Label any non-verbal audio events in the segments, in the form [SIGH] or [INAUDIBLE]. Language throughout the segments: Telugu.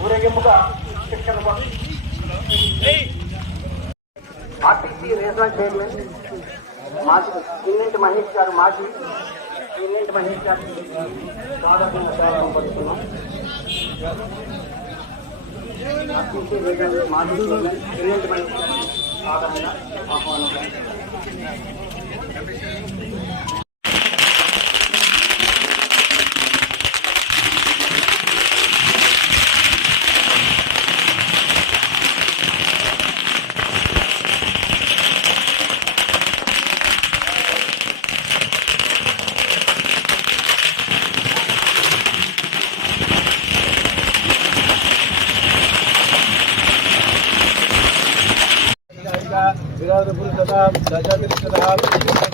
ఊరేగింపుగా శిక్షణ ఆర్టీసీ రీజనల్ చైర్మన్ మాజీ కిన్నెంటి మహేష్ గారు మాజీ కిన్నెంటి మహేష్ గారు స్వాగతంగా స్వాగతం పడుతున్నాం ఆర్టీసీ రీజనల్ మాజీ చైర్మన్ కిన్నెంటి మహేష్ గారు స్వాగతంగా ఆహ్వానం పాదపురుషదాం సజాతిష్టదాం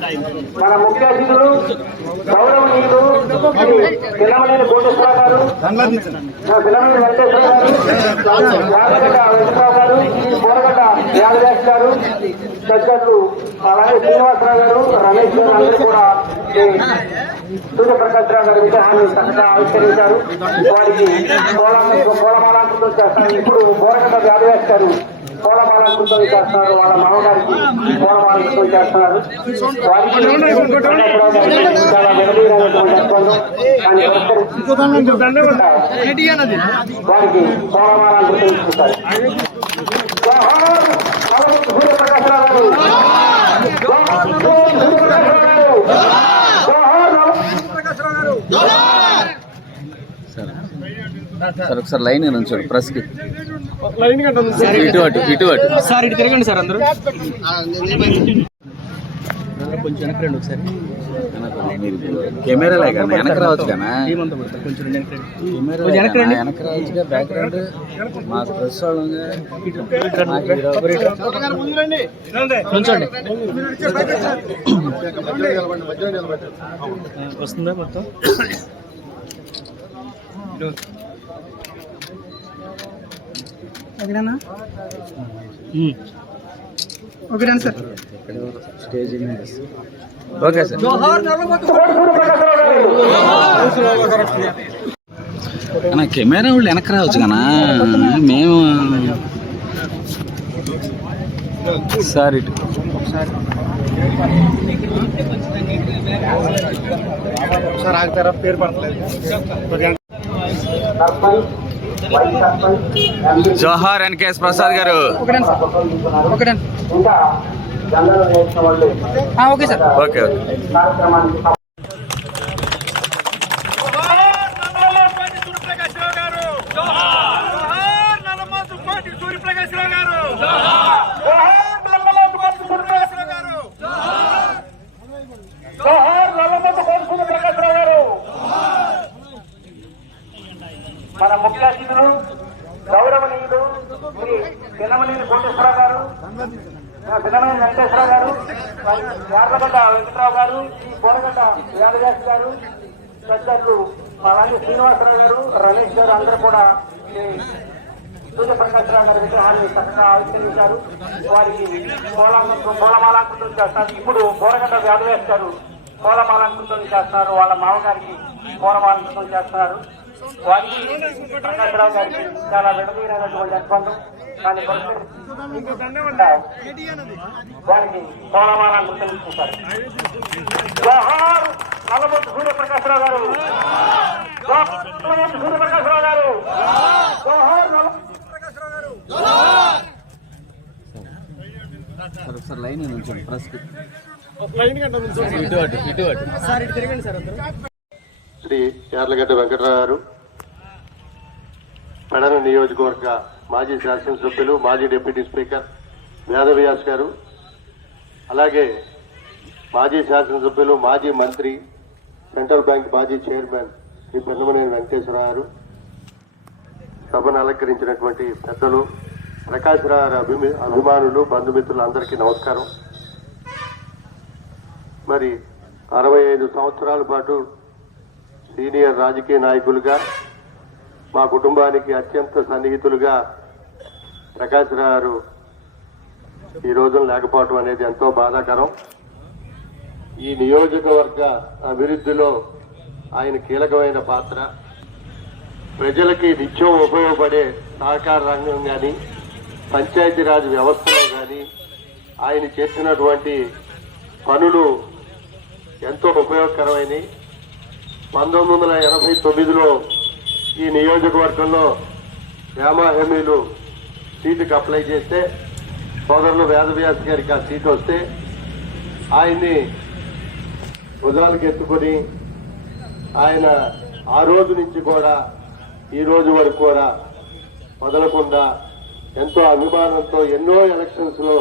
మన ముఖ్య అతిథులు గౌరవనీయులు పిల్లమనేని కోటేశ్వర గారు పిల్లమనేని వెంకటేశ్వర గారు యాదగడ్డ వెంకటరావు గారు బోరగడ్డ యాదవేష్ గారు తదితరులు అలాగే శ్రీనివాసరావు గారు రమేష్ గారు అందరూ కూడా సూర్యప్రకాశ్ రావు గారి విగ్రహాన్ని చక్కగా ఆవిష్కరించారు వారికి కోలమాలాంకృతం చేస్తారు ఇప్పుడు బోరగడ్డ వ్యాధి వేస్తారు కోలమాలాంకృతం చేస్తున్నారు వాళ్ళ మామగారికి కోలమాలాంకృతం చేస్తున్నారు వారికి చాలా విడదీయనటువంటి అనుబంధం దాన్ని పురస్కరించి వారికి కోలమాలాంకృతం ఇస్తారు జోహార్ నల్లమూరి సూర్యప్రకాశరావు గారు జోహార్ నల్లమూరి సూర్యప్రకాశరావు గారు జోహార్ నల్లమూరి సార్ ఒకసారి లైన్ నుంచోండి ప్రెస్కి ఇటు అటు ఇటు అటు. సార్ ఇటు తిరగండి సార్ అందరూ. కొంచెం వెనక్కి రండి ఒకసారి కెమెరా లేక వెనక రావచ్చు కదా కొంచెం రండి. వెనక రావచ్చు బ్యాక్గ్రౌండ్ ప్రెస్ నుంచోండి వస్తుందా మొత్తం? [COUGHS] ఓకేనా ఓకేనా సార్? Okay sir. అన్న కెమెరా వాళ్ళు వెనక రావచ్చు కదా మేము సార్ ఇటు. సార్ ఆగుతారా పేరు పడతలేదు జోహార్ ఎన్కేఎస్ ప్రసాద్ గారు. Okay sir. ఓకే ఓకే కార్యక్రమానికి జోహార్ నల్లమల్లి కోరుకున్న ప్రకాశ్రావు గారు మన ముఖ్య అతిథులు గౌరవనీయులు శ్రీ పిన్నమనేని కోటేశ్వరరావు గారు పిన్నమనేని వెంకటేశ్వర గారు యార్లగడ్డ వెంకటరావు గారు శ్రీ కోరగడ్డ యాదవ్యాస్ గారు తదితరులు అలాగే శ్రీనివాసరావు గారు రమేష్ గారు అందరూ కూడా శ్రీ సూర్యప్రకాశ్రావు గారి విగ్రహాన్ని చక్కగా ఆవిష్కరించారు వారికి పూలమాల- పూలమాలాకృతం చేస్తారు. ఇప్పుడు బోరగడ్డ వ్యాధి వేస్తారు పూలమాలాకృతం చేస్తున్నారు వాళ్ళ మామగారికి పూలమాలాకృతం చేస్తున్నారు వారికి ప్రకాశ్రావు గారికి చాలా విడదీయనటువంటి అనుబంధం. దాన్ని పురస్కరించి వారికి పూలమాలాకృతం ఇస్తారు జోహార్ సూర్యప్రకాశ్రావు గారు. జోహార్ నల్లబొట్టు సూర్యప్రకాశ్రావు గారు. జోహార్ నల్లబొట్టు సార్ ఒకసారి లైన్ నుంచోండి ప్రెస్కి. ఇటు అటు ఇటు అటు. సార్ ఇటు తిరగండి సార్ అందరూ. శ్రీ యార్లగడ్డ వెంకటరావు గారు పెడన నియోజకవర్గ మాజీ శాసనసభ్యులు మాజీ డిప్యూటీ స్పీకర్ వేదవ్యాస్ గారు అలాగే మాజీ శాసనసభ్యులు మాజీ మంత్రి సెంట్రల్ బ్యాంక్ మాజీ చైర్మన్ శ్రీ పెన్నమనేని వెంకటేశ్వరరావు గారు సభను అలంకరించినటువంటి పెద్దలు ప్రకాశ్ రావు అభిమానులు బంధుమిత్రులు అందరికీ నమస్కారం. మరి అరవై ఐదు సంవత్సరాల పాటు సీనియర్ రాజకీయ నాయకులుగా మా కుటుంబానికి అత్యంత సన్నిహితులుగా ప్రకాశ్ గారు ఈ రోజున లేకపోవడం అనేది ఎంతో బాధాకరం. ఈ నియోజకవర్గ అభివృద్ధిలో ఆయన కీలకమైన పాత్ర. ప్రజలకి నిత్యం ఉపయోగపడే సహకార రంగం కానీ పంచాయతీరాజ్ వ్యవస్థలో కానీ ఆయన చేసినటువంటి పనులు ఎంతో ఉపయోగకరమైనవి. పంతొమ్మిది వందల ఎనభై తొమ్మిదిలో ఈ నియోజకవర్గంలో వ్యామాహమీలు సీటుకి అప్లై చేస్తే సోదరులు వేదవ్యాస్ గారికి ఆ సీట్ వస్తే ఆయన్ని భుజాలకు ఎత్తుకొని ఆయన ఆ రోజు నుంచి కూడా ఈ రోజు వరకు కూడా వదలకుండా ఎంతో అభిమానంతో ఎన్నో ఎలక్షన్స్లో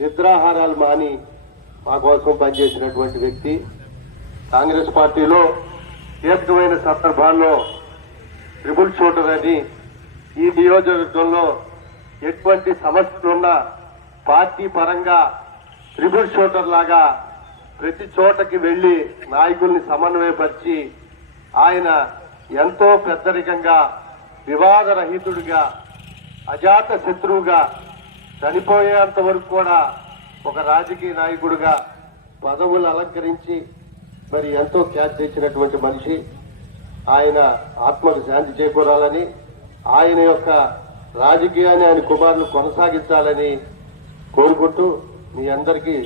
నిద్రాహారాలు మాని మా కోసం పనిచేసినటువంటి వ్యక్తి. కాంగ్రెస్ పార్టీలో కీలకమైన సందర్భాల్లో ట్రిపుల్ షూటర్ అని ఈ నియోజకవర్గంలో ఎటువంటి సమస్యలున్నా పార్టీ పరంగా ట్రిపుల్ షూటర్ లాగా ప్రతి చోటకి వెళ్ళి నాయకుల్ని సమన్వయపరిచి ఆయన ఎంతో పెద్దరికంగా వివాదరహితుడిగా అజాత శత్రువుగా చనిపోయేంత వరకు కూడా ఒక రాజకీయ నాయకుడిగా పదవులు అలంకరించి మరి ఎంతో ఖ్యాతి తెచ్చినటువంటి మనిషి ఆయన ఆత్మకు శాంతి చేకూరాలని ఆయన యొక్క రాజకీయాన్ని ఆయన కుమారులు కొనసాగించాలని కోరుకుంటూ మీ అందరికీ